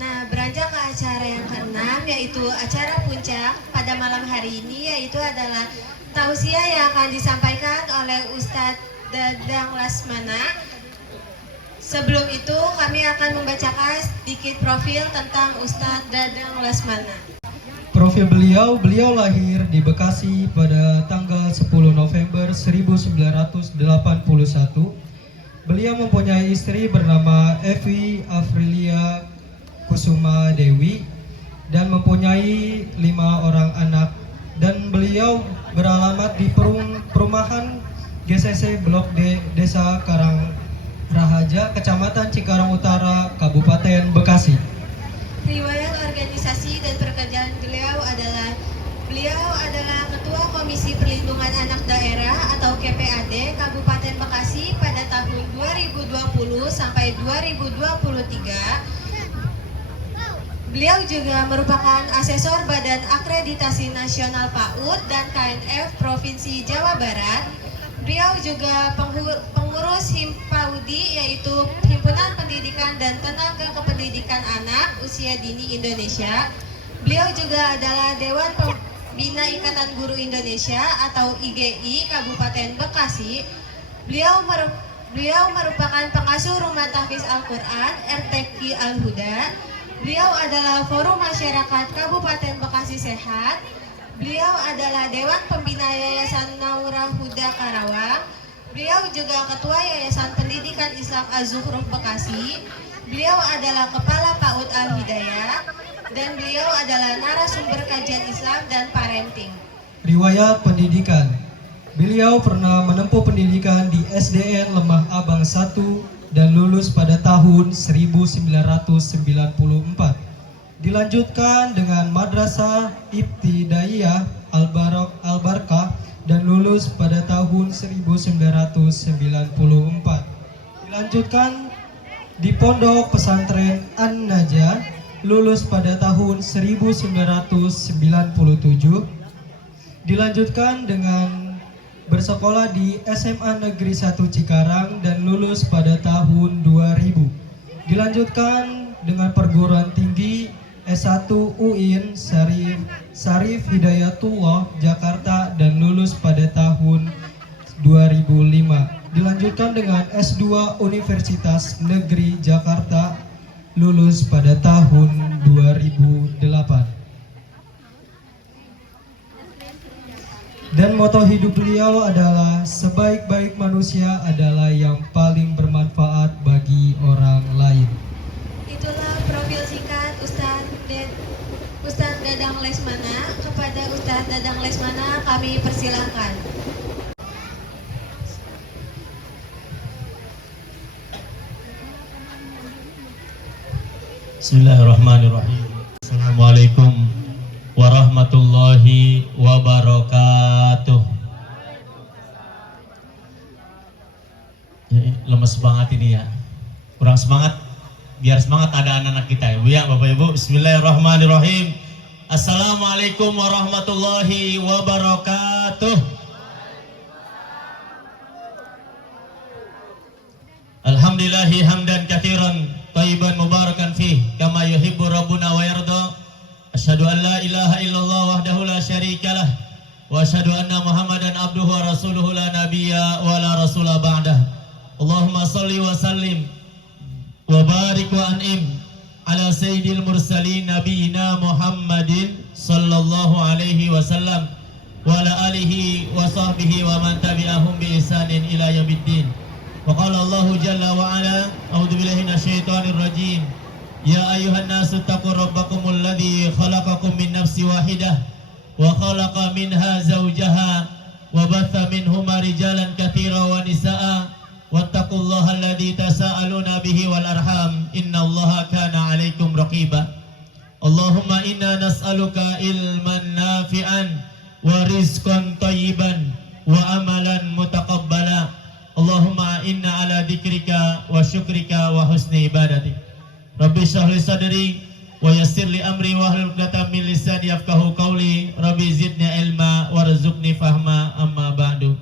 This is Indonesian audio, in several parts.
Nah, beranjak ke acara yang keenam, yaitu acara puncak pada malam hari ini, yaitu adalah tausiah yang akan disampaikan oleh Ustadz Dadang Lesmana. Sebelum itu, kami akan membacakan sedikit profil tentang Ustadz Dadang Lesmana. Profil beliau lahir di Bekasi pada tanggal 10 November 1981. Beliau mempunyai istri bernama Evi Afrilia Kusuma Dewi dan mempunyai 5 orang anak, dan beliau beralamat di perumahan GCC Blok D, Desa Karangrahaja, Kecamatan Cikarang Utara, Kabupaten Bekasi. Riwayat organisasi dan pekerjaan beliau adalah Ketua Komisi Perlindungan Anak Daerah atau KPAD Kabupaten Bekasi pada tahun 2020 sampai 2023. Beliau juga merupakan asesor Badan Akreditasi Nasional PAUD dan KNF Provinsi Jawa Barat. Beliau juga pengurus Himpaudi, yaitu Himpunan Pendidikan dan Tenaga Kependidikan Anak Usia Dini Indonesia. Beliau juga adalah Dewan Pembina Ikatan Guru Indonesia atau IGI Kabupaten Bekasi. Beliau merupakan pengasuh Rumah Tahfiz Al-Quran RTQ Al-Huda. Beliau adalah Forum Masyarakat Kabupaten Bekasi Sehat. Beliau adalah Dewan Pembina Yayasan Naura Huda Karawang. Beliau juga Ketua Yayasan Pendidikan Islam Az-Zuhruf Bekasi. Beliau adalah Kepala PAUD Al-Hidayah. Dan beliau adalah narasumber kajian Islam dan parenting. Riwayat pendidikan. Beliau pernah menempuh pendidikan di SDN Lemah Abang 1 dan lulus pada tahun 1994. Dilanjutkan dengan Madrasah Ibtidaiyah Al-Barkah dan lulus pada tahun 1994. Dilanjutkan di Pondok Pesantren An-Najah, lulus pada tahun 1997. Dilanjutkan dengan bersekolah di SMA Negeri 1 Cikarang dan lulus pada tahun 2000. Dilanjutkan dengan perguruan tinggi S1 UIN Syarif Hidayatullah Jakarta dan lulus pada tahun 2005. Dilanjutkan dengan S2 Universitas Negeri Jakarta, lulus pada tahun 2008. Dan moto hidup beliau adalah sebaik-baik manusia adalah yang paling bermanfaat bagi orang lain. Itulah profil singkat Ustadz Dadang Lesmana. Kepada Ustadz Dadang Lesmana kami persilahkan. Bismillahirrahmanirrahim. Assalamualaikum warahmatullahi wabarakatuh. Lemes banget ini ya. Kurang semangat. Biar semangat ada anak-anak kita ya Bu ya, Bapak Ibu. Bismillahirrahmanirrahim. Assalamualaikum warahmatullahi wabarakatuh. Alhamdulillahi hamdan katsiran thayyiban mubarakan fih kama yuhibbu rabbuna wa yarda. Asyhadu an la ilaha illallah wahdahu la syarikalah wa asyhadu anna Muhammadan abduhu wa rasuluhu la nabiyya wa la rasula ba'dah. Allahumma shalli wa sallim wa barik wa an'im ala sayyidil mursalin nabiyina Muhammadin sallallahu alaihi wasallam wa ala alihi wa sahbihi wa man tabi'ahum bi ihsanin ila yaumiddin. Wa qala Allahu jalla wa ala a'udzu billahi minasyaitonir rajim. Ya ayuhan nasu taqu rabbakumul ladzi khalaqakum min nafsin wahidah wa khalaqa minha zawjaha wa batha minhuma rijalan katsiran wa nisaa wattaqullaha alladzi tasaaluna bihi wal arham innallaha kana 'alaikum raqiba. Allahumma inna nas'aluka ilman nafi'an wa rizqan thayyiban wa amalan mutaqabbala. Allahumma inna ala dzikrika wa syukrika wa husni ibadatik. Rabbi shrah li sadri wa yassir li amri wahlul 'uqdatam min lisani yafqahu qawli. Rabbi zidni ilma warzuqni fahma, amma ba'du.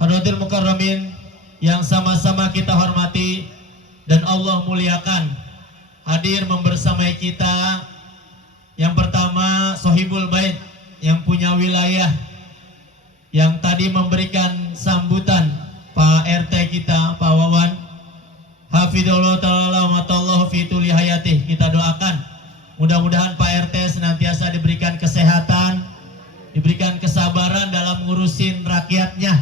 Hadratil mukarramin yang sama-sama kita hormati dan Allah muliakan. hadir membersamai kita. Yang pertama Sohibul Bait yang punya wilayah, yang tadi memberikan sambutan Pak RT kita, Pak Wawan. Hafidhullah ta'ala wa matallahu fi tuli hayatih. Kita doakan mudah-mudahan Pak RT senantiasa diberikan kesehatan, diberikan kesabaran dalam ngurusin rakyatnya,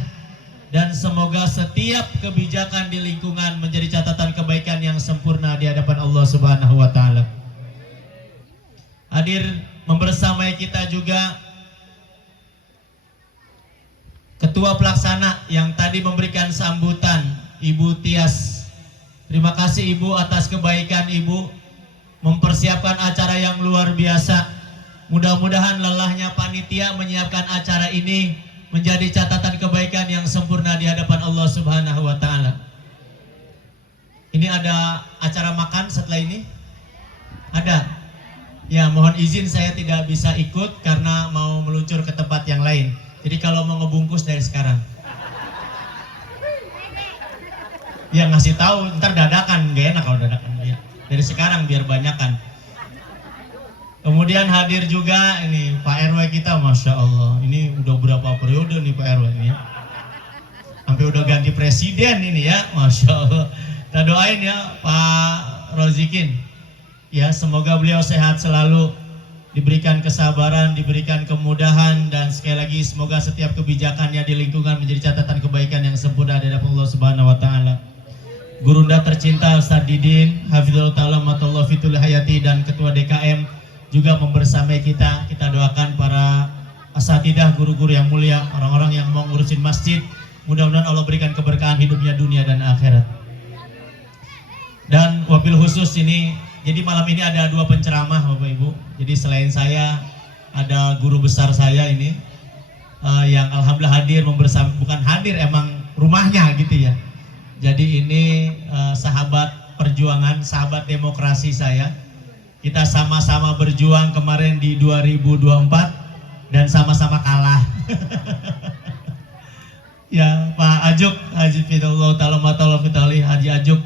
dan semoga setiap kebijakan di lingkungan menjadi catatan kebaikan yang sempurna di hadapan Allah Subhanahu wa taala. Hadir membersamai kita juga Ketua Pelaksana yang tadi memberikan sambutan, Ibu Tias. Terima kasih Ibu atas kebaikan Ibu mempersiapkan acara yang luar biasa. Mudah-mudahan lelahnya panitia menyiapkan acara ini menjadi catatan kebaikan yang sempurna di hadapan Allah Subhanahu wa taala. Ini ada acara makan setelah ini? Ada? Ya, mohon izin saya tidak bisa ikut karena mau meluncur ke tempat yang lain. Jadi kalau mau ngebungkus dari sekarang. Ya ngasih tahu, ntar dadakan, gak enak kalau dadakan. Ya, dari sekarang biar banyakan. Kemudian hadir juga ini Pak RW kita, Masya Allah. Ini udah berapa periode nih Pak RW ini ya. Sampai udah ganti presiden ini ya, Masya Allah. Kita doain ya Pak Rozikin. Ya, semoga beliau sehat selalu, diberikan kesabaran, diberikan kemudahan, dan sekali lagi semoga setiap kebijakannya di lingkungan menjadi catatan kebaikan yang sempurna di hadapan Allah Subhanahu wa taala. Gurunda tercinta Ustaz Didin, Hafizul Ta'ala Matullah Fitul Hayati, dan Ketua DKM juga membersamai kita. Kita doakan para asatidah, guru-guru yang mulia, orang-orang yang mau ngurusin masjid. Mudah-mudahan Allah berikan keberkahan hidupnya dunia dan akhirat. Dan wabil khusus ini, jadi malam ini ada 2 penceramah Bapak Ibu. Jadi selain saya ada guru besar saya ini yang alhamdulillah hadir membersamai, bukan hadir emang rumahnya gitu ya. Jadi ini sahabat perjuangan, sahabat demokrasi saya. Kita sama-sama berjuang kemarin di 2024 dan sama-sama kalah. Ya, Pak Ajuk, Haji Fidullah Ta'ala Matullah Fitali, Haji Ajuk,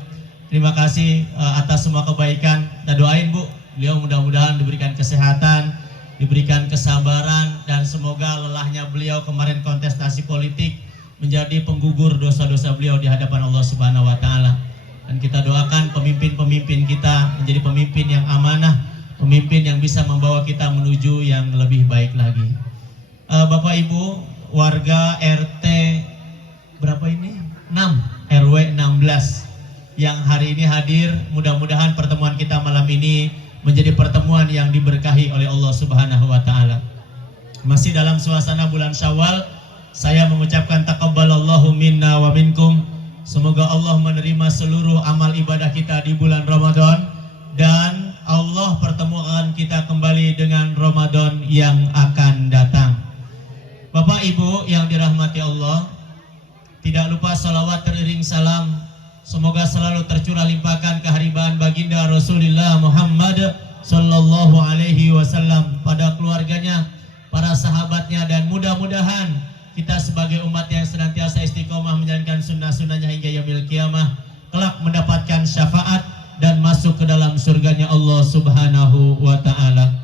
terima kasih atas semua kebaikan. Kita doain Bu, beliau mudah-mudahan diberikan kesehatan, diberikan kesabaran, dan semoga lelahnya beliau kemarin kontestasi politik menjadi penggugur dosa-dosa beliau di hadapan Allah Subhanahu wa taala. Dan kita doakan pemimpin-pemimpin kita menjadi pemimpin yang amanah, pemimpin yang bisa membawa kita menuju yang lebih baik lagi. Bapak Ibu, warga RT berapa ini? 6, RW 16 yang hari ini hadir. Mudah-mudahan pertemuan kita malam ini menjadi pertemuan yang diberkahi oleh Allah Subhanahu wa taala. Masih dalam suasana bulan Syawal, saya mengucapkan taqabbalallahu minna wa minkum. Semoga Allah menerima seluruh amal ibadah kita di bulan Ramadan, dan Allah pertemukan kita kembali dengan Ramadan yang akan datang. Bapak Ibu yang dirahmati Allah, tidak lupa salawat teriring salam semoga selalu tercurah limpahkan keharibaan baginda Rasulullah Muhammad sallallahu alaihi wasallam pada keluarganya, para sahabatnya, dan mudah-mudahan kita sebagai umat yang senantiasa istiqomah menjalankan sunnah-sunnahnya hingga yaumil qiyamah, kelak mendapatkan syafaat dan masuk ke dalam surganya Allah Subhanahu wa ta'ala.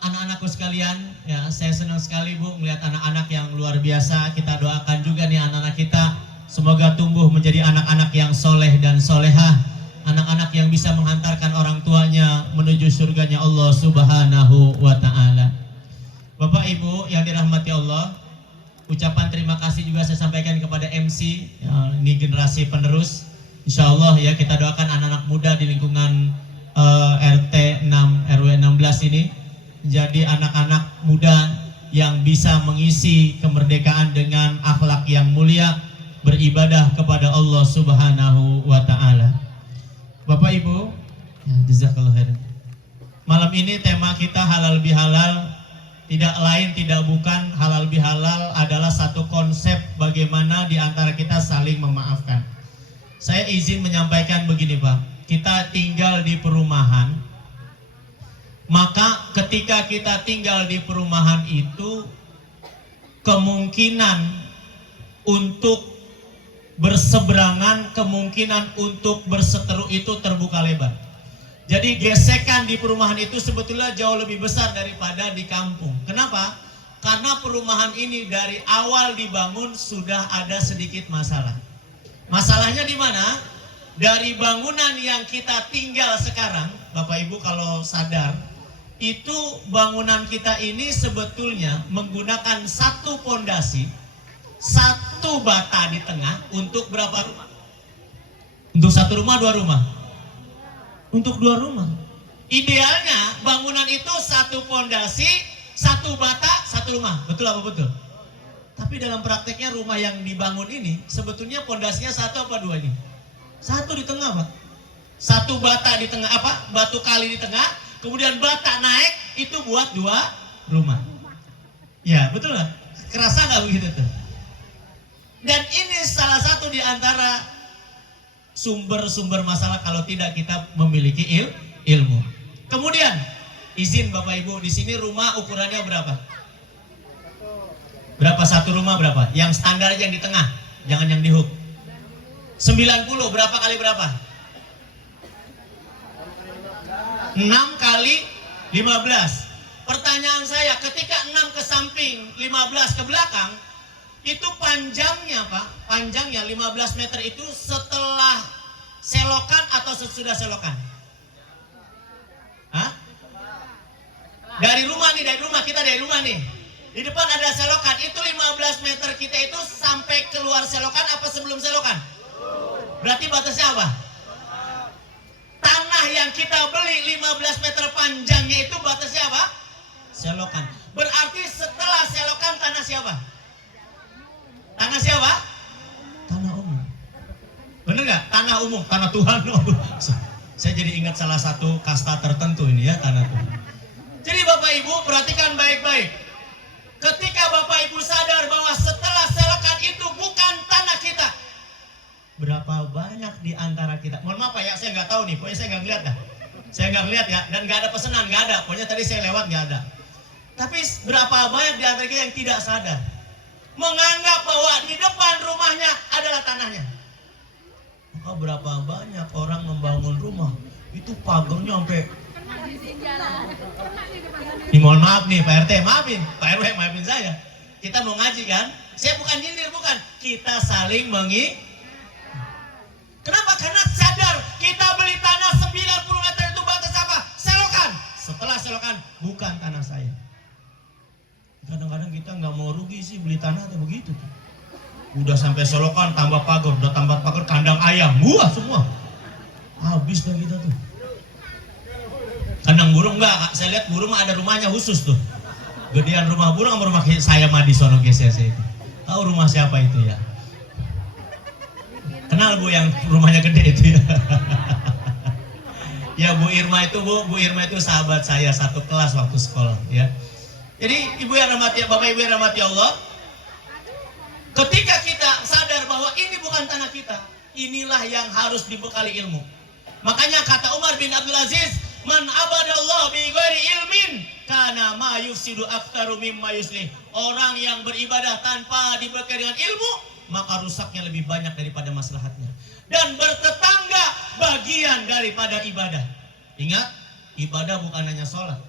Anak-anakku sekalian, ya, saya senang sekali Bu melihat anak-anak yang luar biasa. Kita doakan juga nih anak-anak kita, semoga tumbuh menjadi anak-anak yang soleh dan solehah, anak-anak yang bisa menghantarkan orang tuanya menuju surganya Allah Subhanahu wa ta'ala. Bapak Ibu yang dirahmati Allah, ucapan terima kasih juga saya sampaikan kepada MC ya, ini generasi penerus. Insya Allah ya, kita doakan anak-anak muda di lingkungan RT 6 RW 16 ini menjadi anak-anak muda yang bisa mengisi kemerdekaan dengan akhlak yang mulia, beribadah kepada Allah Subhanahu wa ta'ala. Bapak Ibu, ya, jazakallahu khairan. Malam ini tema kita halal bihalal. Tidak lain tidak bukan, halal bihalal adalah satu konsep bagaimana di antara kita saling memaafkan. Saya izin menyampaikan begini Pak, kita tinggal di perumahan, maka ketika kita tinggal di perumahan itu kemungkinan untuk berseberangan, kemungkinan untuk berseteru itu terbuka lebar. Jadi gesekan di perumahan itu sebetulnya jauh lebih besar daripada di kampung. Kenapa? Karena perumahan ini dari awal dibangun sudah ada sedikit masalah. Masalahnya di mana? Dari bangunan yang kita tinggal sekarang, Bapak Ibu kalau sadar, itu bangunan kita ini sebetulnya menggunakan satu pondasi, satu bata di tengah untuk berapa rumah? Untuk satu rumah, dua rumah? Untuk dua rumah. Idealnya bangunan itu satu pondasi, satu bata, satu rumah. Betul apa betul? Tapi dalam prakteknya rumah yang dibangun ini sebetulnya pondasinya satu apa dua ini? Satu di tengah, Pak. Satu bata di tengah, apa? Batu kali di tengah, kemudian bata naik itu buat dua rumah. Ya, betul nggak? Kerasa nggak begitu tuh? Dan ini salah satu di antara sumber-sumber masalah kalau tidak kita memiliki ilmu. Kemudian izin Bapak Ibu, di sini rumah ukurannya berapa? Berapa satu rumah berapa? Yang standar aja yang di tengah, jangan yang di hook. 90 berapa kali berapa? 6 kali 15. Pertanyaan saya, ketika 6 ke samping, 15 ke belakang, itu panjangnya Pak, panjangnya 15 meter itu setelah selokan atau sesudah selokan? Hah? Dari rumah nih, kita dari rumah nih. Di depan ada selokan, itu 15 meter kita itu sampai keluar selokan apa sebelum selokan? Berarti batasnya apa? Tanah yang kita beli 15 meter panjangnya itu batasnya apa? Selokan. Berarti setelah selokan tanah siapa? Tanah siapa? Tanah umum. Bener nggak? Tanah umum, tanah Tuhan. Saya jadi ingat salah satu kasta tertentu ini ya, tanah Tuhan. Jadi Bapak Ibu perhatikan baik-baik. Ketika Bapak Ibu sadar bahwa setelah selokan itu bukan tanah kita, berapa banyak di antara kita? Mohon maaf ya, saya nggak tahu nih. Pokoknya saya nggak ngeliat dah. Saya nggak ngeliat ya, dan nggak ada pesanan, nggak ada. Pokoknya tadi saya lewat nggak ada. Tapi berapa banyak di antara kita yang tidak sadar, menganggap bahwa di depan rumahnya adalah tanahnya. Maka berapa banyak orang membangun rumah itu pagarnya sampai. Mohon maaf nih Pak RT, maafin Pak RW, maafin saya. Kita mau ngaji kan? Saya bukan nyindir, bukan. Kita saling Kenapa? Karena sadar kita beli tanah 90 meter itu batas apa? Selokan. Setelah selokan bukan tanah saya. Kadang-kadang kita nggak mau rugi sih beli tanah atau begitu tuh. Udah sampai selokan tambah pagar, udah tambah pagar kandang ayam, buah semua. Habis dah kita tuh. Kandang burung enggak, saya lihat burung ada rumahnya khusus tuh. Gedean rumah burung sama rumah saya mah di sono GCC itu. Tahu rumah siapa itu ya? Kenal Bu yang rumahnya gede itu ya? Ya Bu Irma itu Bu Irma itu sahabat saya satu kelas waktu sekolah ya. Jadi Ibu yang rahmati, Bapak Ibu yang rahmati Allah, ketika kita sadar bahwa ini bukan tanah kita, inilah yang harus dibekali ilmu. Makanya kata Umar bin Abdul Aziz, man abadallah bi ghairi ilmin kana ma yufsidu aktaru mimma yuslih. Orang yang beribadah tanpa dibekali dengan ilmu, maka rusaknya lebih banyak daripada maslahatnya. Dan bertetangga bagian daripada ibadah. Ingat, ibadah bukan hanya sholat,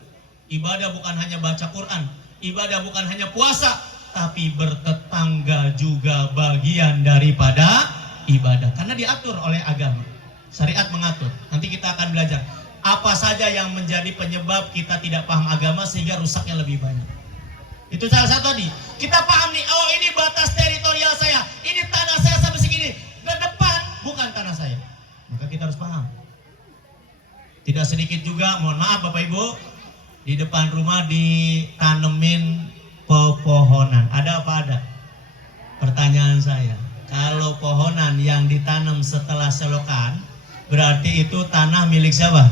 ibadah bukan hanya baca Quran, ibadah bukan hanya puasa, tapi bertetangga juga bagian daripada ibadah. Karena diatur oleh agama, syariat mengatur. Nanti kita akan belajar apa saja yang menjadi penyebab kita tidak paham agama sehingga rusaknya lebih banyak. Itu salah satu tadi. Kita paham nih, oh ini batas teritorial saya, ini tanah saya sampai segini, ke depan bukan tanah saya. Maka kita harus paham. Tidak sedikit juga, mohon maaf Bapak Ibu, di depan rumah ditanemin pepohonan. Ada apa ada? Pertanyaan saya, kalau pohonan yang ditanam setelah selokan, berarti itu tanah milik siapa?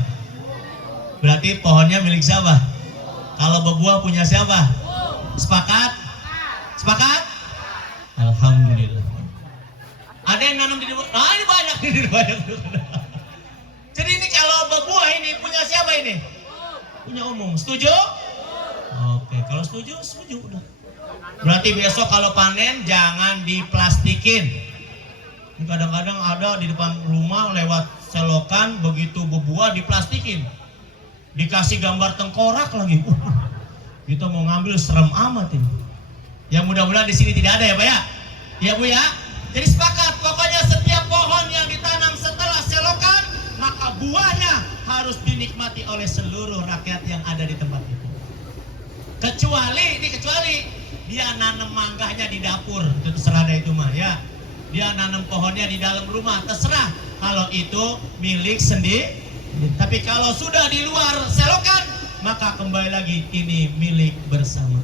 Berarti pohonnya milik siapa? Kalau berbuah punya siapa? Sepakat? Sepakat? Alhamdulillah. Ada yang nanam di depan? Nah ini banyak ini banyak. Jadi ini kalau berbuah ini punya siapa ini? Punya umum. Setuju? Oke, kalau setuju, setuju udah. Berarti besok kalau panen jangan diplastikin. Kadang-kadang ada di depan rumah lewat selokan, begitu berbuah diplastikin, dikasih gambar tengkorak lagi. Kita mau ngambil serem amat ini. Ya mudah-mudahan di sini tidak ada ya Pak ya. Ya Bu ya. Jadi sepakat, pokoknya setiap pohon yang ditanam setelah selokan, maka buahnya harus dinikmati oleh seluruh rakyat yang ada di tempat itu. Kecuali dia nanam mangganya di dapur, itu terserah itu mah ya. Dia nanam pohonnya di dalam rumah, terserah. Kalau itu milik sendiri. Tapi kalau sudah di luar selokan, maka kembali lagi ini milik bersama.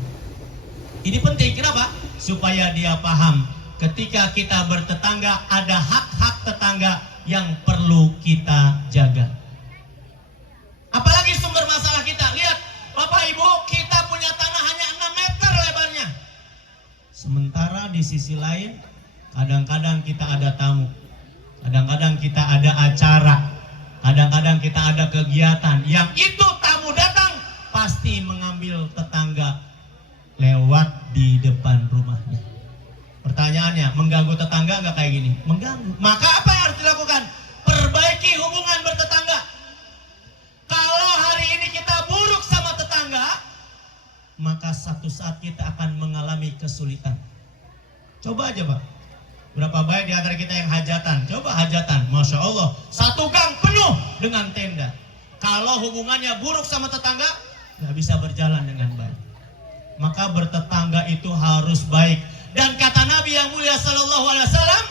Ini penting, kenapa? Supaya dia paham ketika kita bertetangga ada hak-hak tetangga yang perlu kita jaga. Apalagi sumber masalah kita. Lihat, Bapak Ibu, kita punya tanah hanya 6 meter lebarnya. Sementara di sisi lain, kadang-kadang kita ada tamu, kadang-kadang kita ada acara, kadang-kadang kita ada kegiatan. Yang itu tamu datang, pasti mengambil tetangga lewat di depan rumahnya. Pertanyaannya, mengganggu tetangga nggak kayak gini? Mengganggu. Maka apa yang harus dilakukan? Perbaiki hubungan bertetangga. Kalau hari ini kita buruk sama tetangga, maka satu saat kita akan mengalami kesulitan. Coba aja Pak, berapa banyak di antara kita yang hajatan? Coba hajatan, Masya Allah, satu gang penuh dengan tenda. Kalau hubungannya buruk sama tetangga, nggak bisa berjalan dengan baik. Maka bertetangga itu harus baik. Dan kata Nabi yang mulia Sallallahu Alaihi Wasallam,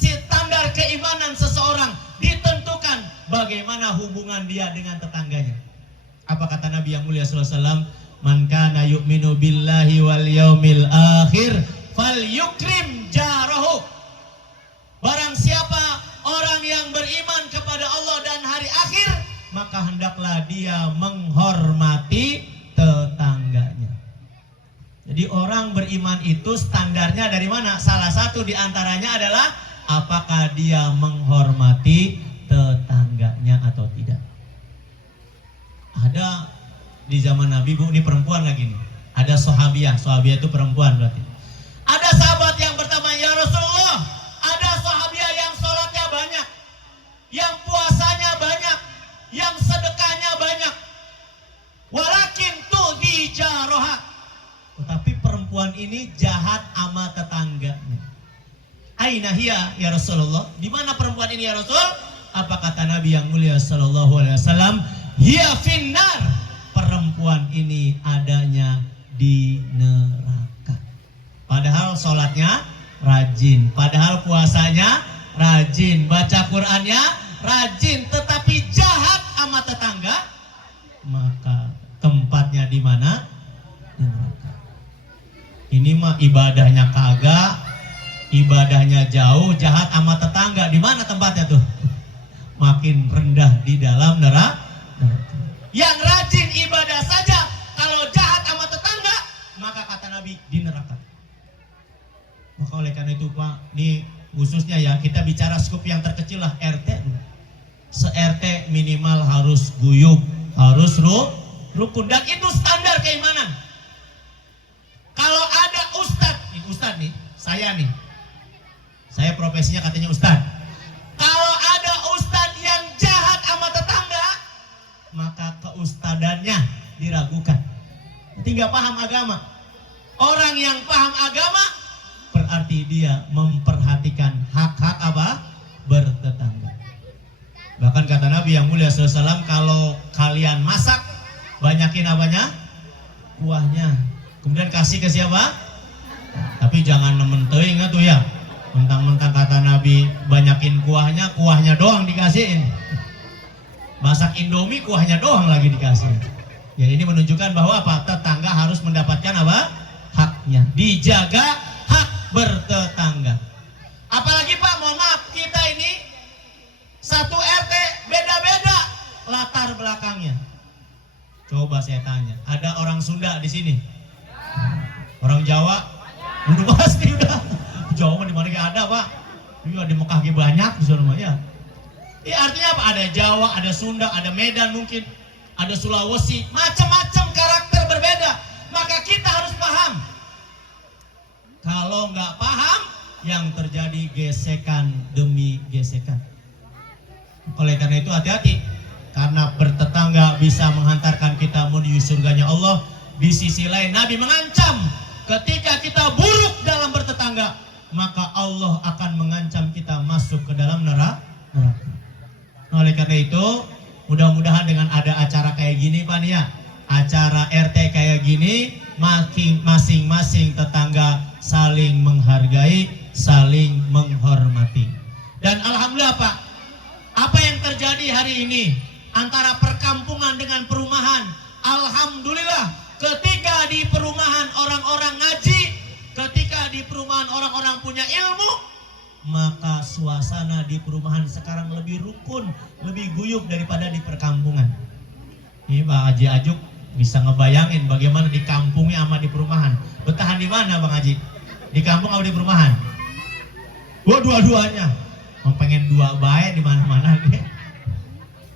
standar keimanan seseorang ditentukan bagaimana hubungan dia dengan tetangganya. Apa kata Nabi yang mulia Sallallahu Alaihi Wasallam? Man kana yu'minu billahi wal yaumil akhir falyukrim jarahu. Barang siapa orang yang beriman kepada Allah dan hari akhir, maka hendaklah dia menghormati tetangganya. Jadi orang beriman itu standarnya dari mana? Salah satu di antaranya adalah apakah dia menghormati tetangganya atau tidak. Ada di zaman Nabi, Bu, ini perempuan lagi nih. Ada sahabiah itu perempuan berarti. Ada sahabat yang pertama, ya Rasulullah, ada sahabiah yang sholatnya banyak, yang puasanya banyak, yang sedekahnya banyak. Walakin tu'dhi jaraha. Tetapi perempuan ini jahat sama tetangganya. Aina hiya ya Rasulullah? Di mana perempuan ini ya Rasul? Apa kata Nabi yang mulia Sallallahu Alaihi Wasallam? Hiya finnar. Perempuan ini adanya di neraka. Padahal sholatnya rajin, padahal puasanya rajin, baca Qur'annya rajin, tetapi jahat sama tetangga, maka tempatnya di mana? Di neraka. Ini mah ibadahnya kagak, ibadahnya jauh, jahat sama tetangga, di mana tempatnya tuh? Makin rendah di dalam neraka. Yang rajin ibadah saja, kalau jahat sama tetangga, maka kata Nabi di neraka. Maka oleh karena itu Pak, ini khususnya ya kita bicara skup yang terkecil lah, RT. Se-RT minimal harus guyub, harus rukun, dan itu standar keimanan. Kalau ada ustadz nih, saya profesinya katanya ustadz. Kalau ada ustadz yang jahat sama tetangga, maka keustadannya diragukan. Berarti nggak paham agama. Orang yang paham agama berarti dia memperhatikan hak-hak apa? Bertetangga. Bahkan kata Nabi yang mulia SAW, kalau kalian masak, banyakin apanya? Kuahnya. Kemudian kasih ke siapa? Tapi jangan nemen teuing tuh ya. Mentang-mentang kata Nabi banyakin kuahnya doang dikasihin. Masak Indomie kuahnya doang lagi dikasih. Ya ini menunjukkan bahwa apa? Tetangga harus mendapatkan apa? Haknya. Dijaga hak bertetangga. Apalagi Pak, mohon maaf, kita ini satu RT beda-beda latar belakangnya. Coba saya tanya, ada orang Sunda di sini? Orang Jawa? Udah pasti udah. Jawa di mana ada Pak? Iya di Mekah banyak di sana ya. Ya artinya apa? Ada Jawa, ada Sunda, ada Medan mungkin, ada Sulawesi, macam-macam karakter berbeda. Maka kita harus paham. Kalau nggak paham, yang terjadi gesekan demi gesekan. Oleh karena itu hati-hati, karena bertetangga bisa menghantarkan kita menuju surganya Allah. Di sisi lain Nabi mengancam, ketika kita buruk dalam bertetangga, maka Allah akan mengancam kita masuk ke dalam neraka. Oleh karena itu, mudah-mudahan dengan ada acara kayak gini Pak nih ya, acara RT kayak gini, masing-masing tetangga saling menghargai, saling menghormati. Dan alhamdulillah Pak, apa yang terjadi hari ini antara perkampungan dengan perumahan, alhamdulillah ketika di perumahan orang-orang ngaji, ketika di perumahan orang-orang punya ilmu, maka suasana di perumahan sekarang lebih rukun, lebih guyup daripada di perkampungan. Ini Pak Haji Ajuk bisa ngebayangin bagaimana di kampungnya sama di perumahan. Bertahan di mana Bang Haji? Di kampung atau di perumahan? Dua-duanya. Mau pengen dua baik di mana-mana gitu.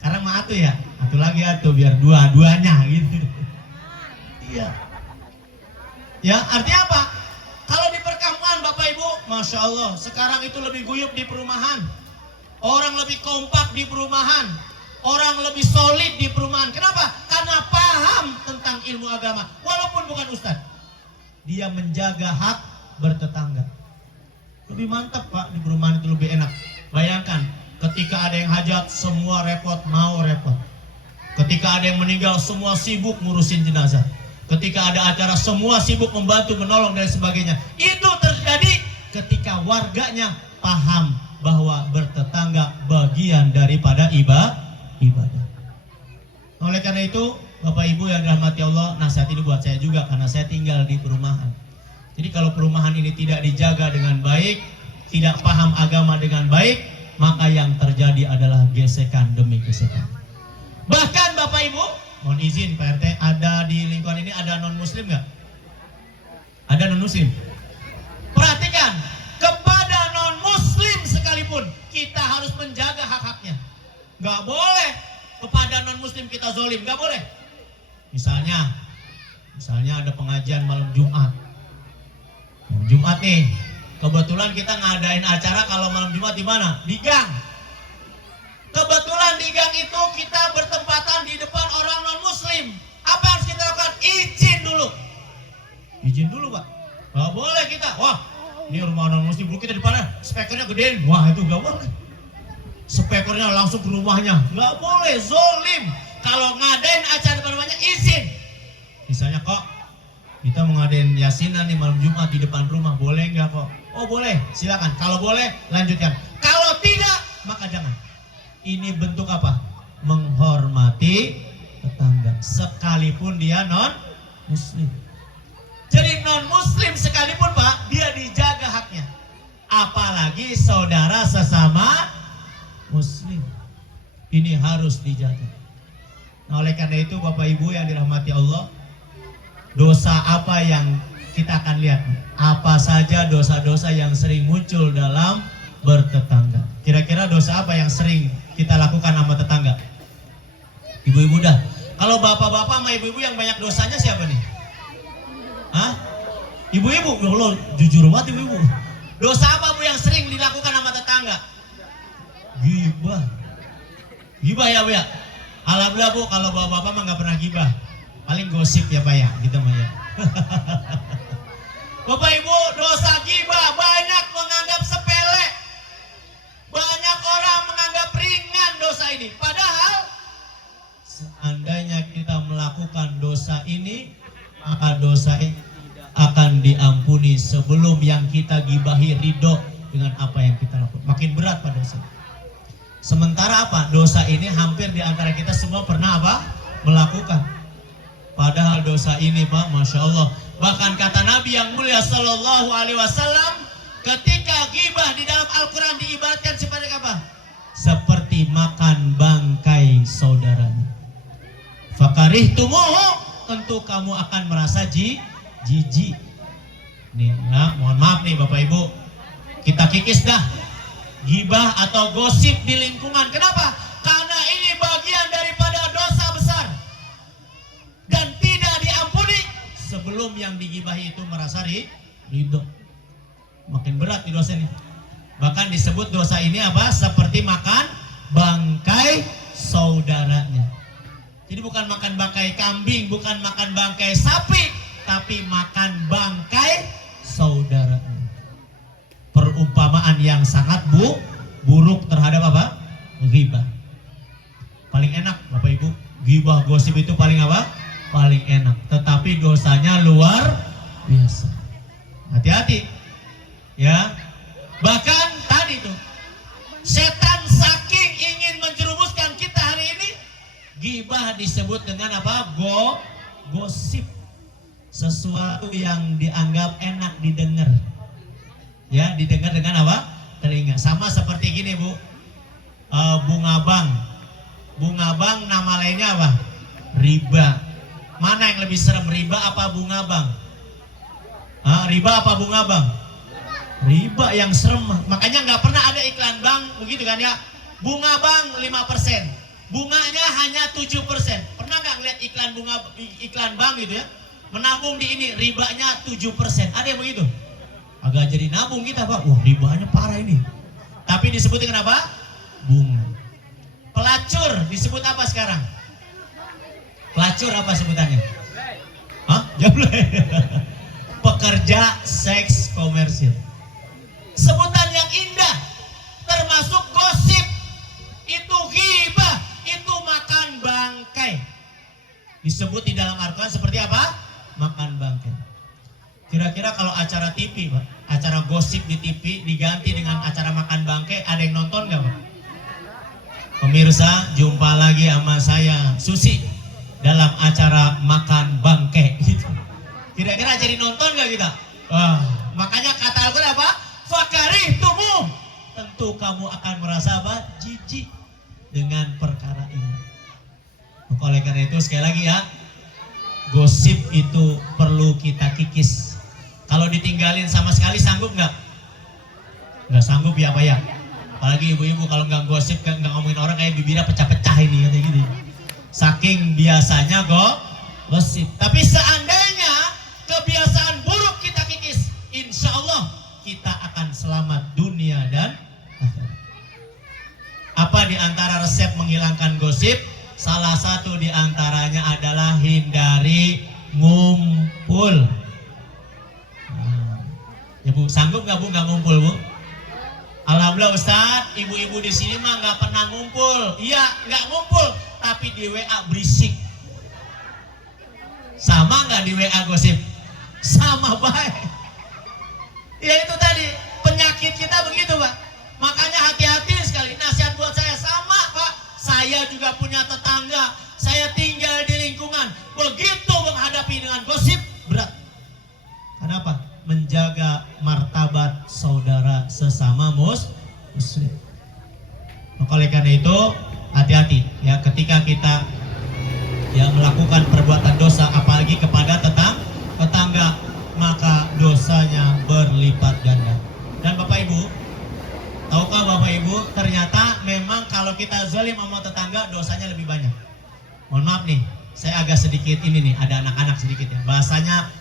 Karena mah atuh ya, atuh lagi atuh biar dua-duanya gitu. Iya. Ya, artinya apa? Kalau di perkampungan Bapak Ibu, Masya Allah, sekarang itu lebih guyup di perumahan. Orang lebih kompak di perumahan. Orang lebih solid di perumahan. Kenapa? Karena paham tentang ilmu agama. Walaupun bukan ustadz. Dia menjaga hak bertetangga. Lebih mantap Pak, di perumahan itu lebih enak. Bayangkan, ketika ada yang hajat, semua repot, mau repot. Ketika ada yang meninggal, semua sibuk ngurusin jenazah. Ketika ada acara, semua sibuk membantu, menolong dan sebagainya. Itu terjadi ketika warganya paham bahwa bertetangga bagian daripada ibadah. Oleh karena itu, Bapak Ibu yang dirahmati Allah, nasihat ini buat saya juga karena saya tinggal di perumahan. Jadi kalau perumahan ini tidak dijaga dengan baik, tidak paham agama dengan baik, maka yang terjadi adalah gesekan demi gesekan. Bahkan Bapak Ibu, mohon izin Pak RT, ada di lingkungan ini ada non muslim nggak? Ada non muslim? Perhatikan, kepada non muslim sekalipun kita harus menjaga hak-haknya. Nggak boleh kepada non muslim kita zolim, nggak boleh. Misalnya ada pengajian malam Jumat. Malam Jumat nih, kebetulan kita ngadain acara kalau malam Jumat di mana? Di gang. Kebetulan di gang itu kita bertempatan di depan orang non muslim. Apa yang harus kita lakukan? Izin dulu. Izin dulu Pak. Gak boleh kita. Wah, ini rumah non muslim dulu, kita di mana? Spekernya gedein. Wah, itu gak boleh. Spekernya langsung ke rumahnya. Gak boleh, zolim. Kalau ngadain acara depan rumahnya, izin. Misalnya kok kita mau ngadain yasinan nih malam Jumat di depan rumah, boleh nggak kok? Oh boleh, silakan. Kalau boleh, lanjutkan. Kalau tidak, maka jangan. Ini bentuk apa? Menghormati tetangga, sekalipun dia non muslim. Jadi non muslim sekalipun Pak, dia dijaga haknya. Apalagi saudara sesama muslim. Ini harus dijaga. Nah, oleh karena itu Bapak Ibu yang dirahmati Allah, dosa apa yang kita akan lihat? Apa saja dosa-dosa yang sering muncul dalam bertetangga? Kira-kira dosa apa yang sering kita lakukan sama tetangga? Ibu-ibu dah. Kalau bapak-bapak sama ibu-ibu yang banyak dosanya siapa nih? Hah? Ibu-ibu? Loh, jujur banget ibu-ibu. Dosa apa Bu yang sering dilakukan sama tetangga? Gibah. Gibah ya Bu ya? Alhamdulillah Bu, kalau bapak-bapak mah nggak pernah gibah. Paling gosip ya Pak ya, gitu mah ya. Bapak Ibu, dosa gibah banyak menganggap sepele. Banyak orang menganggap ringan dosa ini. Padahal seandainya kita melakukan dosa ini, maka dosa ini tidak akan diampuni sebelum yang kita gibahi ridho dengan apa yang kita lakukan. Makin berat Pak dosa. Sementara apa? Dosa ini hampir di antara kita semua pernah apa? Melakukan. Padahal dosa ini Pak, Masya Allah. Bahkan kata Nabi yang mulia Sallallahu Alaihi Wasallam, ketika gibah di dalam Al-Quran diibaratkan seperti apa? Seperti makan bangkai saudaranya. Fakarihtumuhu, tentu kamu akan merasa jijik. Nih, nah, mohon maaf nih Bapak Ibu, kita kikis dah gibah atau gosip di lingkungan. Kenapa? Karena ini bagian daripada dosa besar dan tidak diampuni sebelum yang digibahi itu merasa ridho. Makin berat nih dosa ini. Bahkan disebut dosa ini apa? Seperti makan bangkai saudaranya. Jadi bukan makan bangkai kambing, bukan makan bangkai sapi, tapi makan bangkai saudaranya. Perumpamaan yang sangat buruk terhadap apa? Ghibah. Paling enak Bapak Ibu, ghibah gosip itu paling apa? Paling enak. Tetapi dosanya luar biasa. Hati-hati. Ya. Bahkan tadi tuh setan saking ingin menjerumuskan kita hari ini, ghibah disebut dengan apa? Gosip. Sesuatu yang dianggap enak didengar. Ya, didengar dengan apa? Telinga. Sama seperti gini, Bu. Bunga bang. Bunga bang nama lainnya apa? Riba. Mana yang lebih serem, riba apa bunga bang? Riba apa bunga bang? Riba yang serem. Makanya nggak pernah ada iklan bank begitu kan ya. Bunga bank 5%, bunganya hanya 7%. Pernah nggak ngeliat iklan bank gitu ya? Menabung di ini ribanya 7%. Ada yang begitu? Agak jadi nabung kita Pak. Wah ribanya parah ini. Tapi disebut dengan apa? Bunga. Pelacur disebut apa sekarang? Pelacur apa sebutannya? Jablay. Pekerja seks komersil. Sebutan yang indah, termasuk gosip, itu ghibah, itu makan bangkai. Disebut di dalam Al-Quran seperti apa? Makan bangkai. Kira-kira kalau acara TV, Pak, acara gosip di TV diganti dengan acara makan bangkai, ada yang nonton nggak, Pak? Pemirsa, jumpa lagi sama saya Susi dalam acara makan bangkai. Gitu. Kira-kira jadi nonton nggak kita? Makanya kata Al-Quran apa? Fakarih tubuh. Tentu kamu akan merasa apa? Jijik dengan perkara ini. Oleh karena itu sekali lagi ya, gosip itu perlu kita kikis. Kalau ditinggalin sama sekali sanggup nggak? Nggak sanggup ya Pak ya. Apalagi ibu-ibu kalau nggak gosip, nggak ngomongin orang kayak bibirnya pecah-pecah ini katanya gitu. Saking biasanya gosip. Tapi seandainya kebiasaan buruk kita kikis, insya Allah kita akan selamat dunia dan akhirat. Apa di antara resep menghilangkan gosip? Salah satu di antaranya adalah hindari ngumpul. Ya Bu, sanggup nggak Bu nggak ngumpul Bu? Alhamdulillah Ustadz, ibu-ibu di sini mah nggak pernah ngumpul. Iya, nggak ngumpul, tapi di WA berisik. Sama nggak di WA gosip? Sama baik. Ya itu tadi, penyakit kita begitu Pak. Makanya hati-hati sekali, nasihat buat saya sama Pak. Saya juga punya tetangga, saya tinggal di lingkungan. Begitu menghadapi dengan gosip, berat. Kenapa? Menjaga martabat saudara sesama muslim. Oleh karena itu, hati-hati ya ketika kita ya melakukan perbuatan dosa, apalagi kepada tetangga, maka dosanya berlipat ganda. Dan Bapak Ibu, tahukah Bapak Ibu, ternyata memang kalau kita zalim sama tetangga dosanya lebih banyak. Mohon maaf nih, saya agak sedikit ini nih, ada anak-anak sedikit ya, bahasanya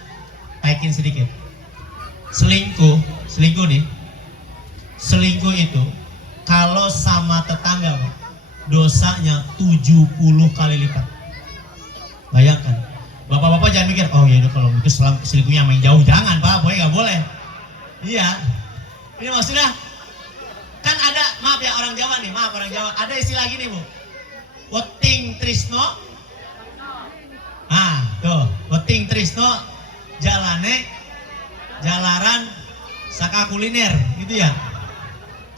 taikin sedikit. Selingkuh nih, selingkuh itu kalau sama tetangga dosanya 70 kali lipat. Bayangkan, bapak-bapak jangan mikir, oh ya kalau itu selingkuhnya main jauh, jangan Pak, boleh nggak boleh. Iya, ini maksudnya kan ada, maaf ya orang Jawa nih, ada istilah gini Bu, weting trisno, tuh, weting trisno jalaran saka kuliner gitu ya,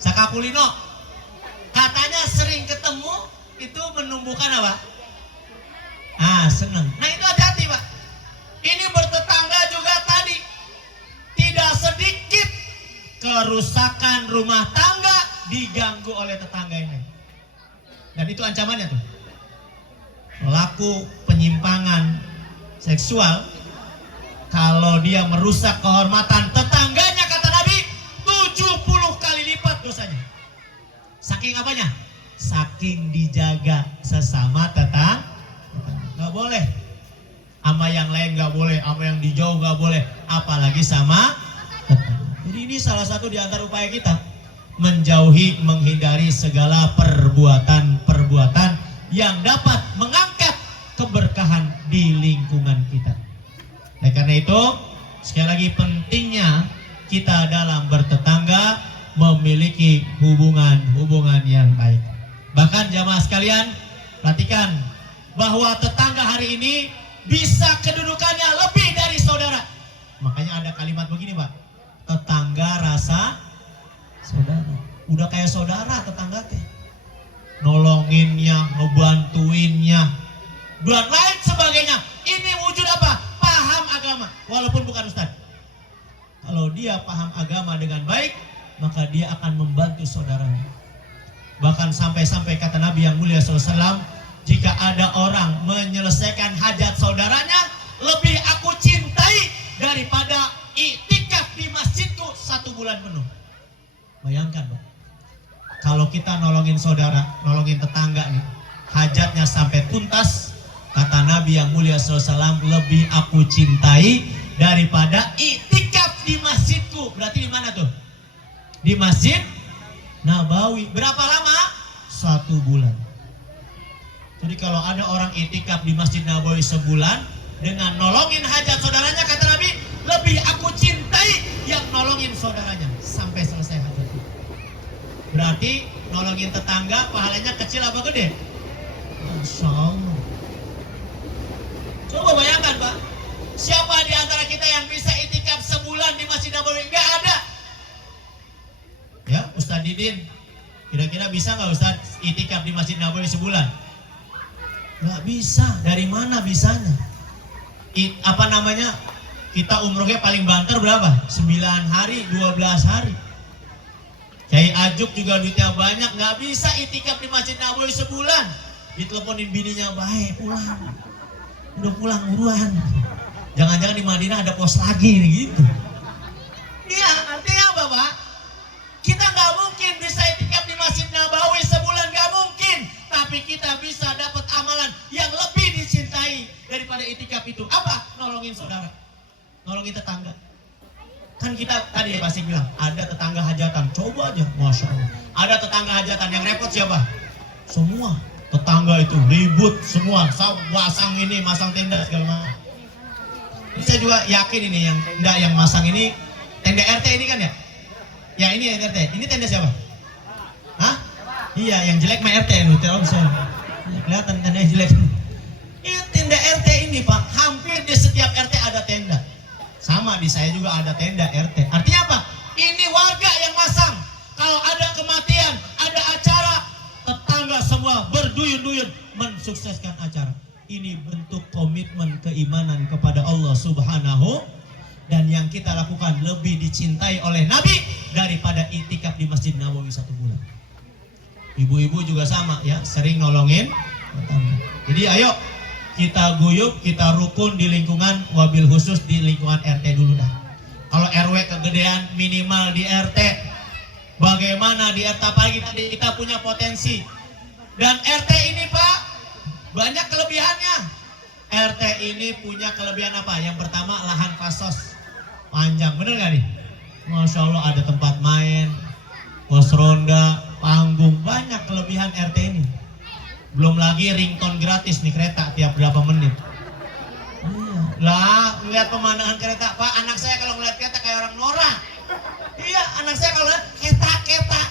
saka kulino, katanya sering ketemu itu menumbuhkan apa? Senang. Nah itu hati-hati Pak, ini bertetangga juga tadi, tidak sedikit kerusakan rumah tangga diganggu oleh tetangga ini. Dan itu ancamannya tuh, pelaku penyimpangan seksual, kalau dia merusak kehormatan tetangganya, kata Nabi, 70 kali lipat dosanya. Saking apanya? Saking dijaga sesama tetangga. Gak boleh sama yang lain, gak boleh sama yang di jauh, gak boleh, apalagi sama tetangga. Jadi ini salah satu di antara upaya kita menjauhi, menghindari segala perbuatan-perbuatan yang dapat mengangkat keberkahan di lingkungan kita. Oleh karena itu, sekali lagi pentingnya kita dalam bertetangga memiliki hubungan-hubungan yang baik. Bahkan jamaah sekalian, perhatikan bahwa tetangga hari ini bisa kedudukannya lebih dari saudara. Makanya ada kalimat begini, Pak. Tetangga rasa saudara. Udah kayak saudara tetangga teh. Nolonginnya, ngebantuinnya, dan lain sebagainya. Ini wujud apa? Paham agama. Walaupun bukan ustaz. Kalau dia paham agama dengan baik, maka dia akan membantu saudaranya. Bahkan sampai-sampai kata Nabi yang mulia SAW, jika ada orang menyelesaikan hajat saudaranya, lebih aku cintai daripada iktikaf di masjidku 1 bulan penuh. Bayangkan, Pak. Kalau kita nolongin saudara, nolongin tetangga nih, hajatnya sampai tuntas, kata Nabi yang mulia SAW, lebih aku cintai daripada iktikaf di masjidku. Berarti di mana tuh? Di Masjid Nabawi. Berapa lama? 1 bulan. Jadi kalau ada orang iktikaf di Masjid Nabawi sebulan dengan nolongin hajat saudaranya, kata Nabi, lebih aku cintai yang nolongin saudaranya sampai selesai hajat. Berarti nolongin tetangga pahalanya kecil apa gede? Masya Allah. Coba bayangkan, Pak. Siapa di antara kita yang bisa itikaf sebulan di Masjid Nabawi? Enggak ada. Ya, Ustaz Didin, kira-kira bisa nggak Ustaz itikaf di Masjid Nabawi sebulan? Nggak bisa. Dari mana bisanya? Apa namanya? Kita umrohnya paling banter berapa? 9 hari, 12 hari. Kiai Ajuk juga duitnya banyak, nggak bisa itikaf di Masjid Nabawi sebulan. Diteleponin bininya, baik pulang. Udah pulang buruan. Jangan-jangan di Madinah ada pos lagi gitu. Iya, artinya apa, Pak? Kita nggak mungkin bisa itikaf di Masjid Nabawi sebulan, nggak mungkin. Tapi kita bisa dapat amalan yang lebih dicintai daripada itikaf itu. Apa? Nolongin saudara, nolongin tetangga. Kan kita tadi pasti bilang ada tetangga hajatan. Coba aja, Masya Allah. Ada tetangga hajatan yang repot siapa? Semua tetangga itu ribut semua. Masang ini, masang tenda segala macam. Saya juga yakin ini yang tenda yang masang ini tenda RT ini kan ya? Ya ini ya RT. Ini tenda siapa? Hah? Iya, yang jelek mah RT yang bisa. Ya, kelihatan tenda yang jelek. Ini tenda RT ini, Pak. Hampir di setiap RT ada tenda. Sama di saya juga ada tenda RT. Artinya apa? Ini warga yang masang. Kalau ada kematian, ada acara, tetangga semua berduyun-duyun mensukseskan acara. Ini bentuk komitmen keimanan kepada Allah Subhanahu, dan yang kita lakukan lebih dicintai oleh Nabi daripada itikaf di Masjid Nabawi 1 bulan. Ibu-ibu juga sama ya, sering nolongin tetangga. Jadi ayo kita guyup, kita rukun di lingkungan, wabil khusus di lingkungan RT dulu dah. Kalau RW kegedean minimal di RT. Bagaimana di RT, apalagi kita punya potensi. Dan RT ini, Pak, banyak kelebihannya. RT ini punya kelebihan apa? Yang pertama, lahan pasos panjang, bener gak nih? Masya Allah, ada tempat main, pos ronda, panggung, banyak kelebihan RT ini. Belum lagi ringtone gratis nih kereta tiap berapa menit. Lah, ngeliat pemandangan kereta, Pak, anak saya kalau ngeliat kereta kayak orang norak. Iya, anak saya kalau ngeliat kereta.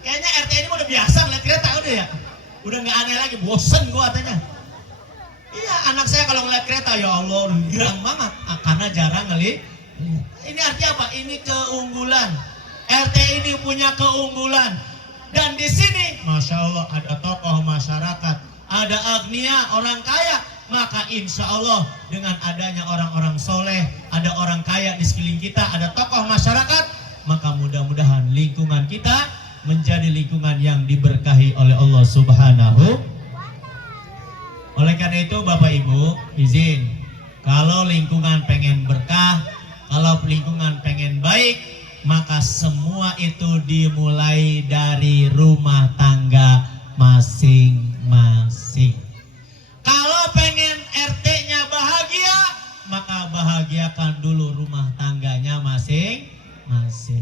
Kayaknya RT ini udah biasa ngeliat kereta udah ya. Udah nggak aneh lagi, bosen gua katanya. Iya, anak saya kalau ngeliat kereta, ya Allah, girang banget. Karena jarang ngeliat. Ini artinya apa? Ini keunggulan. RT ini punya keunggulan. Dan di sini, Masya Allah, ada tokoh masyarakat, ada agnia, orang kaya. Maka insya Allah dengan adanya orang-orang soleh, ada orang kaya di sekeliling kita, ada tokoh masyarakat, maka mudah-mudahan lingkungan kita menjadi lingkungan yang diberkahi oleh Allah Subhanahu. Oleh karena itu Bapak Ibu, izin, kalau lingkungan pengen berkah, kalau lingkungan pengen baik, maka semua itu dimulai dari rumah tangga masing-masing. Kalau pengen RT-nya bahagia, maka bahagiakan dulu rumah tangganya masing-masing.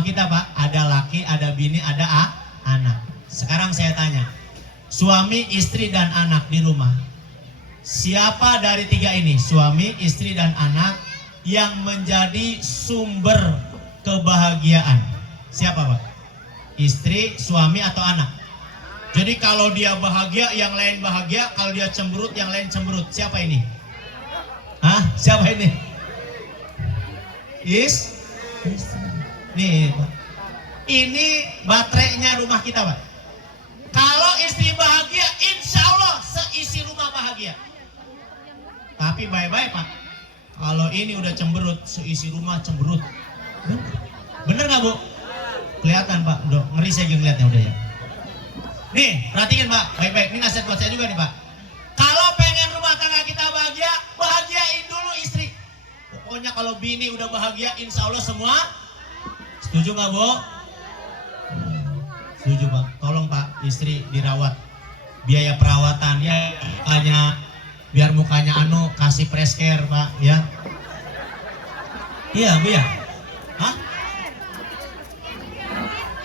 rumah kita Pak, ada laki, ada bini, ada anak. Sekarang saya tanya, suami, istri, dan anak di rumah, siapa dari tiga ini, suami, istri, dan anak, yang menjadi sumber kebahagiaan? Siapa Pak? Istri, suami, atau anak? Jadi kalau dia bahagia, yang lain bahagia. Kalau dia cemberut, yang lain cemberut. Siapa ini? Hah? Siapa ini? Nih Pak, ini baterainya rumah kita Pak. Kalau istri bahagia, insya Allah seisi rumah bahagia. Tapi baik-baik Pak, kalau ini udah cemberut, seisi rumah cemberut. Bener nggak Bu? Kelihatan Pak, udah ngeri saya ngeliatnya udah ya. Nih, perhatiin Pak, baik-baik. Ini nasihat buat saya juga nih Pak. Kalau pengen rumah tangga kita bahagia, bahagiain dulu istri. Pokoknya kalau bini udah bahagia, insya Allah semua. Setuju nggak Bu? Setuju Pak. Tolong Pak, istri dirawat. Biaya perawatan ya, biar mukanya kasih press care Pak ya. Iya Bu ya? Hah?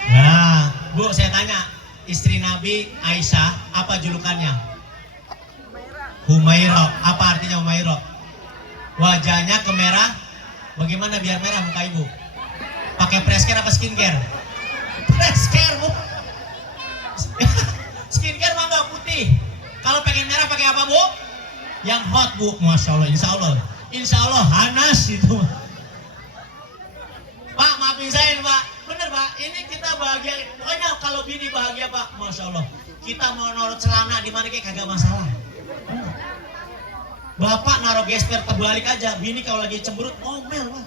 Nah Bu, saya tanya, istri Nabi Aisyah apa julukannya? Humairah. Apa artinya Humairah? Wajahnya kemerah. Bagaimana biar merah muka ibu? Pakai press care apa skincare? Press care Bu. Skincare mah nggak putih. Kalau pengen merah pakai apa Bu? Yang hot Bu. Masya Allah, insya Allah Hanas itu. Pak, maafin saya Pak. Bener Pak, ini kita bahagia. Pokoknya kalau bini bahagia Pak, Masya Allah. Kita mau naruh celana di mana kayak kagak masalah. Bapak naruh gesper terbalik aja. Bini kalau lagi cemberut ngomel Pak.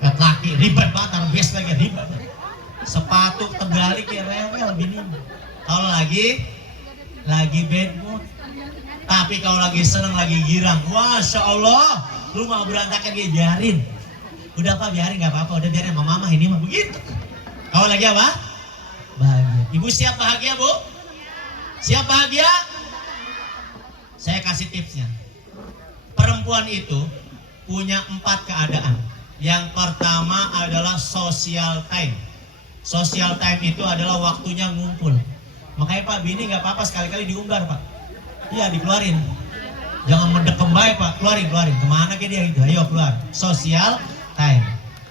Lihat laki ribet banget naruh gesper lagi ribet. Sepatu terbalik ya rewel bini. Kalau lagi bad mood. Tapi kalau lagi seneng, lagi girang, Masya Allah, rumah berantakan dia biarin. Udah Pak, biarin nggak apa-apa. Udah biarin sama mama ini mah begitu. Kalau lagi apa? Bahagia. Ibu siap bahagia Bu? Siap bahagia? Saya kasih tipsnya. Perempuan itu punya 4 keadaan. Yang pertama adalah social time. Social time itu adalah waktunya ngumpul. Makanya Pak, bini nggak apa-apa sekali-kali diumbar Pak. Iya, dikeluarin. Jangan mendekem baik Pak, keluarin. Kemana ke dia itu? Ayo keluar. Social time.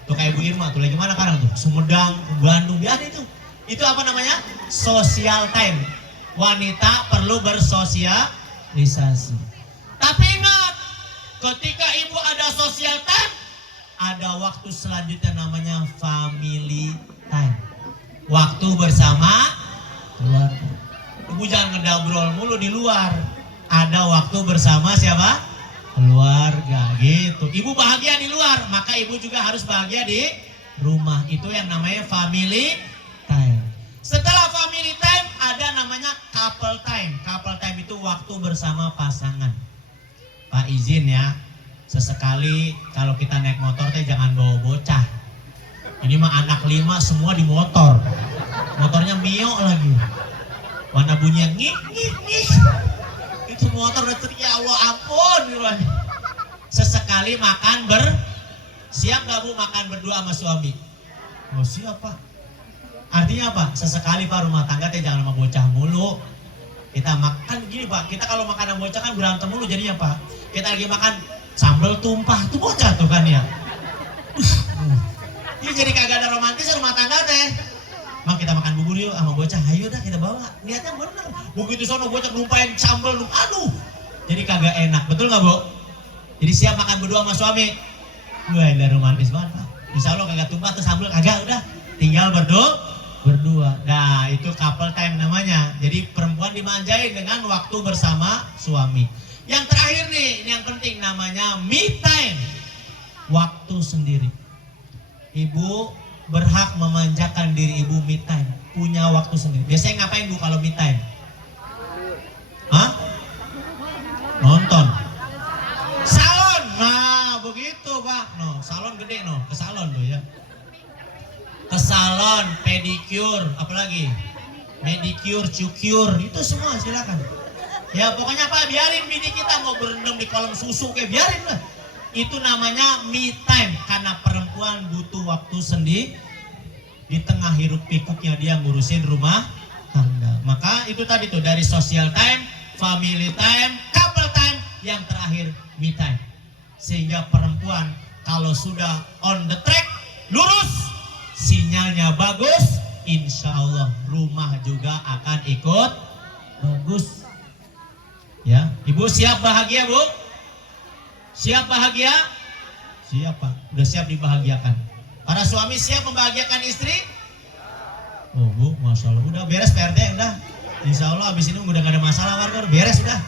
Tuh kayak Bu Irma tuh lagi mana sekarang tuh? Sumedang, Bandung, dia ada itu. Itu apa namanya? Social time. Wanita perlu bersosialisasi. Tapi ingat, ketika ibu ada social time, ada waktu selanjutnya namanya family time. Waktu bersama keluarga. Ibu jangan ngedabrol mulu di luar. Ada waktu bersama siapa? Keluarga gitu. Ibu bahagia di luar, maka ibu juga harus bahagia di rumah. Itu yang namanya family time. Setelah family time ada namanya couple time. Couple time itu waktu bersama pasangan. Pak izin ya, sesekali kalau kita naik motor teh jangan bawa bocah. Ini mah anak 5 semua di motor. Motornya Mio lagi. Warna bunyinya ngik. Itu motor udah teriak, ya Allah ampun. Sesekali makan siap gak Bu makan berdua sama suami? Oh siap Pak. Artinya apa? Sesekali Pak, rumah tangga teh jangan sama bocah mulu. Kita makan gini Pak, kita kalau makan sama bocah kan berantem mulu jadinya Pak. Kita lagi makan sambal tumpah, tuh bocah tuh kan ya. Ini jadi kagak ada romantis rumah tangga teh. Mang kita makan bubur yuk sama bocah, ayo dah kita bawa. Niatnya bener. Begitu sono bocah numpain sambal, aduh. Jadi kagak enak, betul nggak Bu? Jadi siap makan berdua sama suami. Wah, ini romantis banget Pak. Insya Allah kagak tumpah tuh sambal, kagak udah. Tinggal berdua. Nah itu couple time namanya. Jadi perempuan dimanjain dengan waktu bersama suami. Yang terakhir nih, ini yang penting namanya me time. Waktu sendiri. Ibu berhak memanjakan diri ibu me time, punya waktu sendiri. Biasanya ngapain Bu kalau me time? Hah? Nonton. Salon. Nah, begitu Pak. No, salon gede no, ke salon tuh ya. Ke salon, pedicure, apalagi? Medicure, cucure, itu semua silakan. Ya pokoknya Pak, biarin bini kita mau berendam di kolam susu kayak biarin lah. Itu namanya me time, karena perempuan butuh waktu sendiri. di tengah hiruk pikuknya dia ngurusin rumah tangga. Maka itu tadi tuh, dari social time, family time, couple time, yang terakhir me time. Sehingga perempuan kalau sudah on the track, lurus, sinyalnya bagus, insya Allah rumah juga akan ikut bagus. Ya, ibu siap bahagia, Bu? Siap bahagia? Siap, Pak. Udah siap dibahagiakan. Para suami siap membahagiakan istri? Oh, Bu, Masya Allah. Udah beres PRT, udah. Insya Allah abis ini udah gak ada masalah warga, udah beres udah.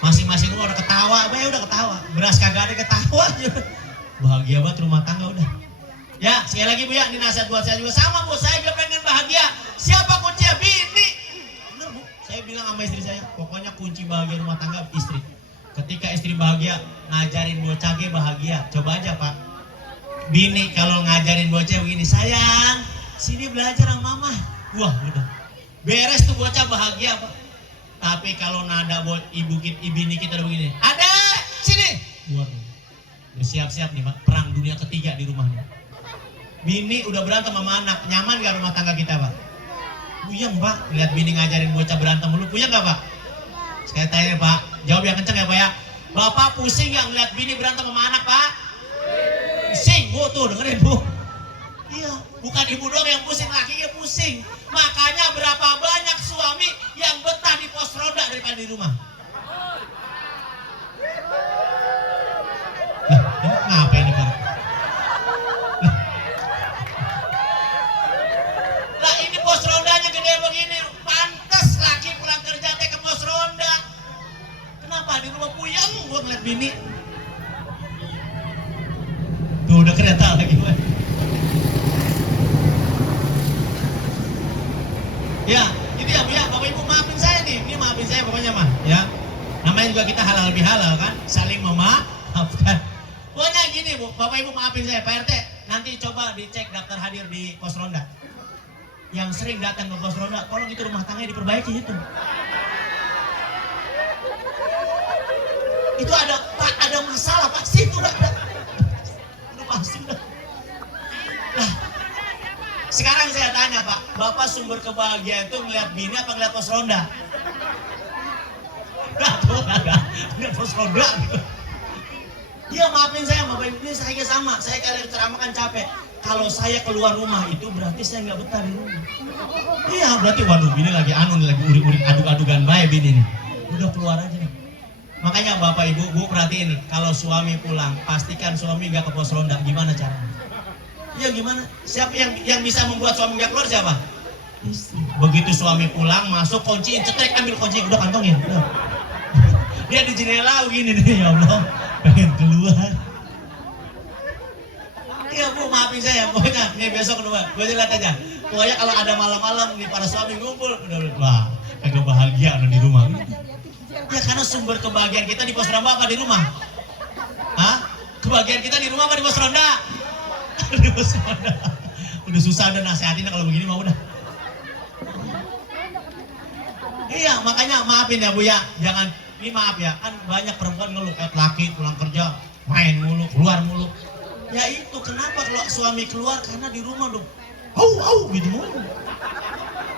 Masing-masing udah ketawa, ya udah ketawa. Beras kagak ada ketawa. Bahagia banget rumah tangga udah. Ya, sekali lagi Bu ya, ini nasihat buat saya juga. Sama Bu, saya juga pengen bahagia. Siapa kuncinya? Bini. Bener Bu, saya bilang sama istri saya, pokoknya kunci bahagia rumah tangga istri. Ketika istri bahagia, ngajarin bocah ge bahagia. Coba aja Pak. Bini kalau ngajarin bocah begini, sayang, sini belajar sama mama. Wah udah, beres tuh bocah bahagia Pak. Tapi kalau nada bini kita udah begini, ada sini. Waduh, udah siap-siap nih Pak, perang dunia ketiga di rumahnya. Bini udah berantem sama anak, nyaman gak rumah tangga kita Pak? Puyeng Pak, lihat bini ngajarin bocah berantem mulu, puyeng gak Pak? Saya tanya Pak, jawab yang kenceng ya Pak ya. Bapak pusing gak ngeliat bini berantem sama anak Pak? Pusing Bu, tuh dengerin Bu. Iya, bukan ibu doang yang pusing, lakinya pusing. Makanya berapa banyak suami yang betah di pos ronda daripada di rumah. Lah, ngapain ini Pak? Lah ini pos rondanya gede begini, pantas laki pulang kerja teh ke pos ronda. Kenapa di rumah puyeng buat ngeliat bini? Tuh udah kereta lagi Pak. Ya, itu ya Bu ya, Bapak Ibu maafin saya nih, ini maafin saya pokoknya mah ya. Namanya juga kita halal bihalal kan, saling memaafkan. Pokoknya gini Bu, Bapak Ibu maafin saya, Pak RT, nanti coba dicek daftar hadir di pos ronda. Yang sering datang ke pos ronda, tolong itu rumah tangganya diperbaiki itu. Itu ada Pak, ada masalah Pak, situ udah ada. Udah pasti udah. Nah, sekarang saya tanya Pak, Bapak sumber kebahagiaan itu ngeliat bini apa ngeliat pos ronda? Enggak tuh, enggak. Ngeliat pos ronda gitu. Iya maafin saya Bapak Ibu, ini saya sama, saya kalian ceramahkan capek. Kalau saya keluar rumah itu berarti saya nggak betah di rumah. Iya berarti waduh bini lagi lagi urik-urik aduk-adukan baik bini nih. Udah keluar aja nih. Makanya Bapak Ibu, Bu perhatiin nih, kalau suami pulang pastikan suami nggak ke pos ronda. Gimana caranya? Iya gimana? Siapa yang bisa membuat suami nggak keluar siapa? Istri. Begitu suami pulang masuk kunciin, cetek ambil kunci, udah kantongin. Udah. Dia di jendela begini nih, ya Allah, pengen keluar. Iya Bu, maafin saya, pokoknya nih besok kedua, gue lihat aja. Pokoknya kalau ada malam-malam nih para suami ngumpul, udah wah, kagak bahagia di rumah. Ya karena sumber kebahagiaan kita di pos ronda apa di rumah? Hah? Kebahagiaan kita di rumah apa di pos ronda? Di pos ronda. Udah susah udah nasihatin kalau begini mah udah. Iya, makanya maafin ya Bu ya, jangan, ini maaf ya, kan banyak perempuan ngeluh, laki pulang kerja main mulu, keluar mulu. Ya itu kenapa kalau suami keluar karena di rumah dong, gitu mulu.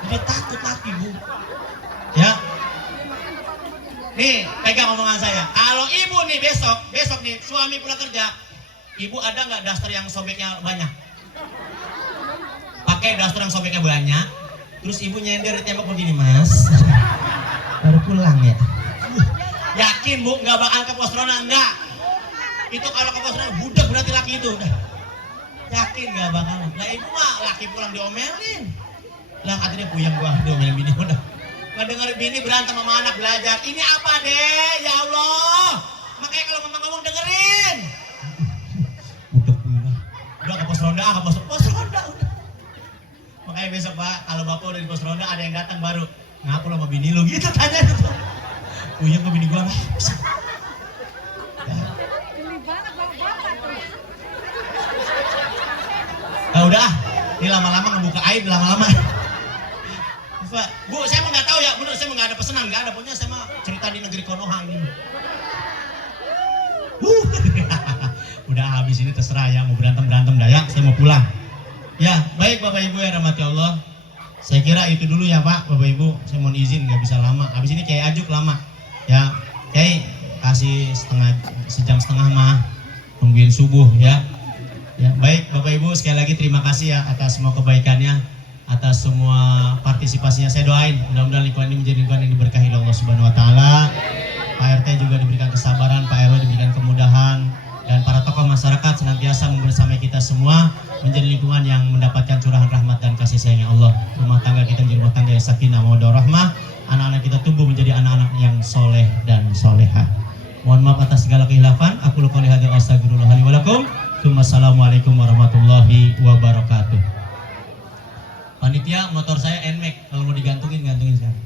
Jadi takut laki Bu. Ya. Nih pegang omongan saya. Kalau ibu nih besok nih suami pulang kerja, ibu ada nggak daster yang sobeknya banyak? Pakai daster yang sobeknya banyak. Terus ibu nyender di tembok begini, Mas. Baru pulang ya. Yakin Bu nggak bakal ke pos ronda enggak? Itu kalau ke pos ronda budak berarti laki itu udah. Yakin nggak bakal? Lah ibu mah laki pulang diomelin. Lah katanya puyeng gua diomelin bini udah. Nggak denger bini berantem sama anak belajar. Ini apa deh? Ya Allah. Makanya kalau ngomong-ngomong dengerin. Udah ke pos ronda, ke pos ronda udah. Makanya besok Pak, kalau Bapak udah di pos ronda ada yang datang baru. Ngapa lo sama bini lo gitu tanya gitu. Puyeng ke bini gua lah. Nah udah, ini lama-lama ngebuka aib lama-lama. Bu, saya mau nggak tahu ya, bener saya mau nggak ada pesanan, nggak ada, punya saya mah cerita di negeri Konoha ini. Udah habis ini terserah ya, mau berantem dah ya, saya mau pulang. Ya, baik Bapak Ibu yang rahmati Allah. Saya kira itu dulu ya Pak, Bapak Ibu. Saya mohon izin nggak bisa lama. Habis ini Kiai Ajuk lama. Ya, Kiai kasih sejam setengah mah nungguin subuh ya. Ya, baik Bapak Ibu, sekali lagi terima kasih ya atas semua kebaikannya, atas semua partisipasinya. Saya doain mudah-mudahan lingkungan ini menjadi lingkungan yang diberkahi oleh Allah Subhanahu wa taala. Pak RT juga diberikan kesabaran, Pak RW diberikan kemudahan, dan para tokoh masyarakat senantiasa membersamai kita semua menjadi lingkungan yang mendapatkan curahan rahmat dan kasih sayangnya Allah. Rumah tangga kita menjadi rumah tangga yang sakinah mawaddah rahmah, anak-anak kita tumbuh menjadi anak-anak yang soleh dan solehah. Mohon maaf atas segala khilafan. Aku qouli hadza wa astaghfirullah li wa lakum. Wassalamualaikum warahmatullahi wabarakatuh. Panitia, motor saya NMAX, kalau mau digantungin sekarang.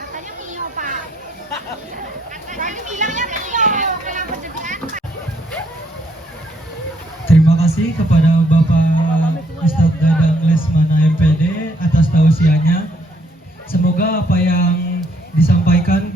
Katanya Mio, Pak. Katanya bilangnya Mio, kenapa jadi apa? Terima kasih kepada Bapak Ustadz Dadang Lesmana MPD atas tausiahnya. Semoga apa yang disampaikan